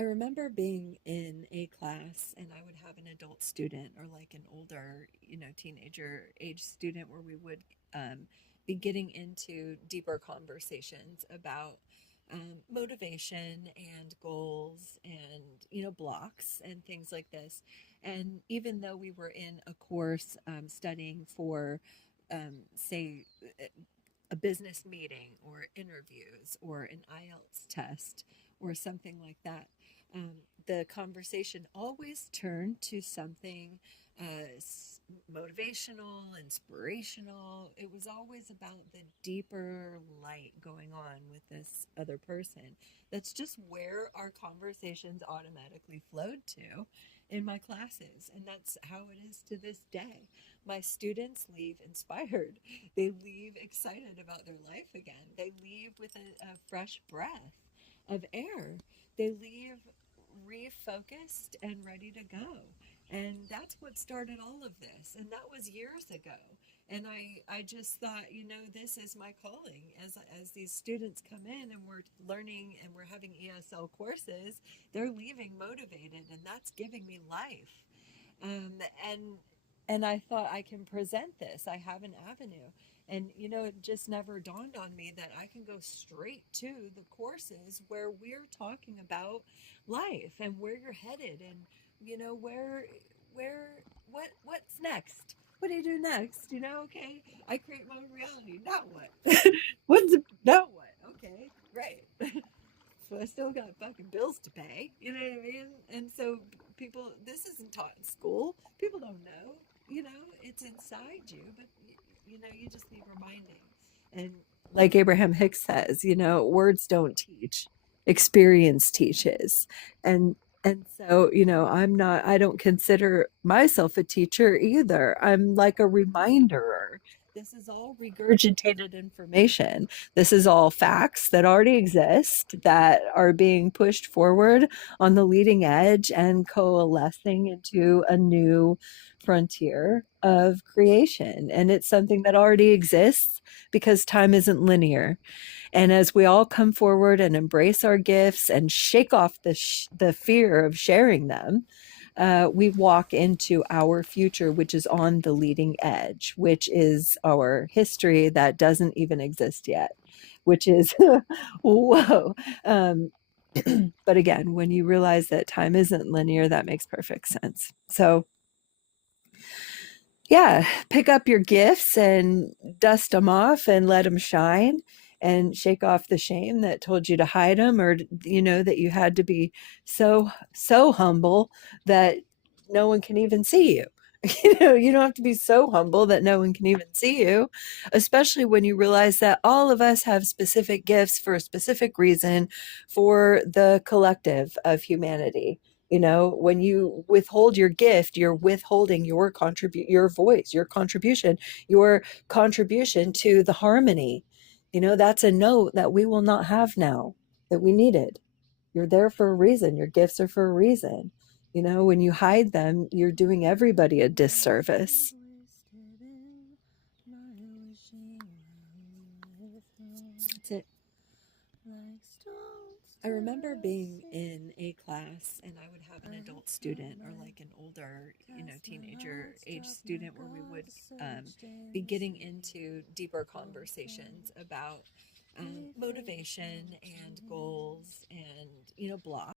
I remember being in a class and I would have an adult student or like an older, teenager age student where we would be getting into deeper conversations about motivation and goals and, blocks and things like this. And even though we were in a course studying for, say, a business meeting or interviews or an IELTS test or something like that, the conversation always turned to something motivational, inspirational. It was always about the deeper light going on with this other person. That's just where our conversations automatically flowed to in my classes. And that's how it is to this day. My students leave inspired. They leave excited about their life again. They leave with a fresh breath of air. They leave refocused and ready to go. And that's what started all of this. And that was years ago. And I just thought, this is my calling. As these students come in and we're learning and we're having ESL courses, they're leaving motivated, and that's giving me life. Um, and and I thought I can present this. I have an avenue. And, it just never dawned on me that I can go straight to the courses where we're talking about life and where you're headed and, where, what's next? What do you do next? Okay, I create my own reality. Now what? Now what? Okay, great. So I still got fucking bills to pay. You know what I mean? And so people, this isn't taught in school. People don't know. It's inside you, but you just need reminding. And like Abraham-Hicks says, words don't teach, experience teaches. And so, I don't consider myself a teacher either. I'm like a reminder. This is all regurgitated information. This is all facts that already exist that are being pushed forward on the leading edge and coalescing into a new frontier of creation. And it's something that already exists because time isn't linear. And as we all come forward and embrace our gifts and shake off the fear of sharing them, we walk into our future, which is on the leading edge, which is our history that doesn't even exist yet, which is whoa. But again, when you realize that time isn't linear, that makes perfect sense. So yeah, pick up your gifts and dust them off and let them shine and shake off the shame that told you to hide them, or that you had to be so humble that no one can even see you. You don't have to be so humble that no one can even see you, especially when you realize that all of us have specific gifts for a specific reason for the collective of humanity. When you withhold your gift, you're withholding your voice, your contribution to the harmony. That's a note that we will not have now, that we needed. You're there for a reason. Your gifts are for a reason. When you hide them, you're doing everybody a disservice. That's it. I remember being in a class and I would have an adult student or like an older, teenager age student where we would be getting into deeper conversations about motivation and goals and, blocks.